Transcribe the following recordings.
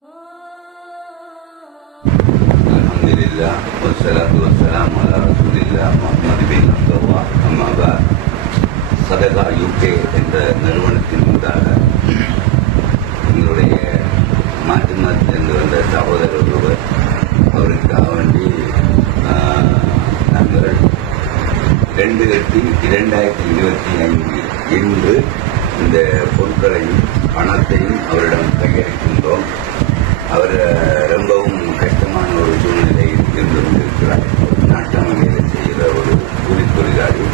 Alhamdulillah, wassalatu wassalamu ala rasulillah Muhammad bin Abdullah amma ba'd. சதகா UK என்ற நிறுவனத்தின் ஊடாக எங்களுடைய மாற்று மதத்திலிருந்து வந்த சகோதரர் ஒருவர், அவருக்காக வேண்டி நாங்கள் 2/8/2025 இன்று இந்த பொருட்களையும் பணத்தையும் அவரிடம் கையளிக்கின்றோம். அவர் ரொம்பவும் கஷ்டமான ஒரு சூழ்நிலையில் இருந்து கொண்டிருக்கிறார். நாட்டாம வேலை செய்கிற ஒரு கூலி தொழிலாளி.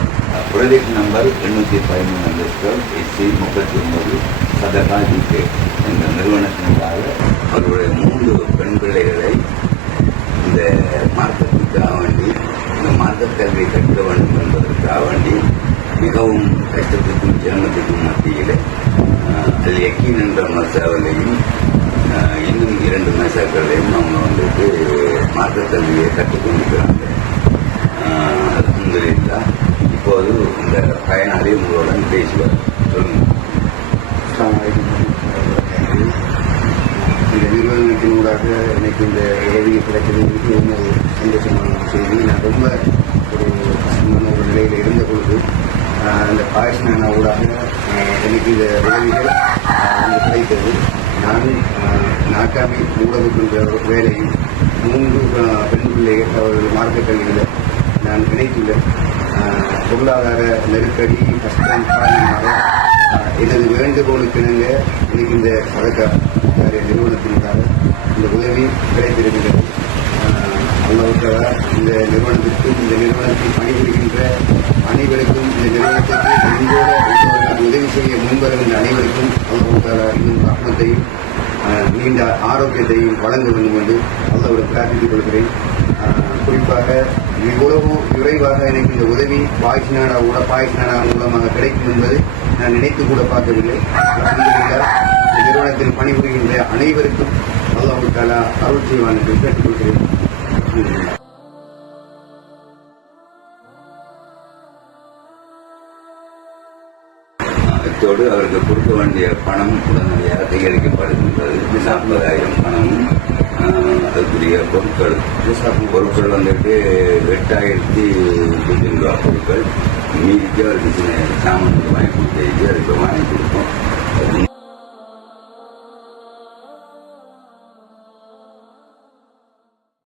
ப்ராஜெக்ட் நம்பர் 815/SC39 சதகா யூகே என்ற நிறுவனத்தினராக அவருடைய 3 பெண் பிள்ளைகளை இந்த மார்க்கத்துக்காக வேண்டி, இந்த மார்க்க கல்வியை கற்க வேண்டும் என்பதற்காக வேண்டி மிகவும் கஷ்டத்துக்கும் சிரமத்துக்கும் மத்தியில் அல் யக்கீன் என்ற மசாவிலையும் இன்னும் 2 மசாக்களையும் அவங்க வந்துட்டு மார்க்க கல்வியை கற்றுக்கொண்டிருக்கிறாங்க. அல்ஹம்துலில்லாஹ். இப்போது இந்த பயனாளி உங்களுடன் பேசுவார். சொல்லுங்க. இந்த நிறுவனத்தினூடாக எனக்கு இந்த உதவி கிடைக்கிறதுக்கு என்ன சந்தோஷமான செய்தி. நான் ரொம்ப ஒரு கஷ்டமான ஒரு நிலையில் இருந்த பொழுது அந்த பாயசன ஊடாக எனக்கு இந்த உதவிகள் கிடைத்தது. நான் நாட்டாமை ஊடகத்தின்ற வேலையும் 3 பெண் பிள்ளைகள் அவர்கள் மார்க்க கல்வியில் நான் இணைத்துள்ளேன். பொருளாதார நெருக்கடி கஷ்டம் காரணமாக எனது வேண்டுகோளுக்கிணங்க எனக்கு இந்த சதகா நிறுவனத்தினராக இந்த உதவி கிடைத்திருக்கிறது. அல்லாஹ்வுக்காக இந்த நிறுவனத்திற்கும் இந்த நிறுவனத்தில் பணிபுரிகின்ற அனைவருக்கும், இந்த நிறுவனத்திற்கு எங்களோட உதவி செய்ய முன்வருகின்ற அனைவருக்கும் அல்லாஹ்வுக்காக இன்னும் ரஹ்மத்தையும் நீண்ட ஆரோக்கியத்தையும் வழங்க வேண்டும் என்று அல்லாஹ்வுடன் பிரார்த்தித்துக் கொள்கிறேன். குறிப்பாக இவ்வளவு விரைவாக எனக்கு இந்த உதவி பாய்ஸ்நாடா மூலமாக கிடைக்கும் என்பதை நான் நினைத்து கூட பார்க்கவில்லை. அல்ஹம்துலில்லாஹ். இந்த நிறுவனத்தில் பணிபுரிகின்ற அனைவருக்கும் அல்லாஹ் தஆலா அருள் செய்வான் என்று கேட்டுக்கொள்கிறேன். இத்தோடு அவருக்கு கொடுக்க வேண்டிய பணம் உடனடியாக கையளிக்கப்படுகின்றது. 40,000 பணமும் அதுக்குரிய பொருட்கள் வந்துட்டு 8,000 ரூபா பொருட்கள். மீதிக்கு அவருக்கு சின்ன சாமான்கள் வாங்கி கொடுத்து அதுக்கு வாங்கி கொடுப்போம்.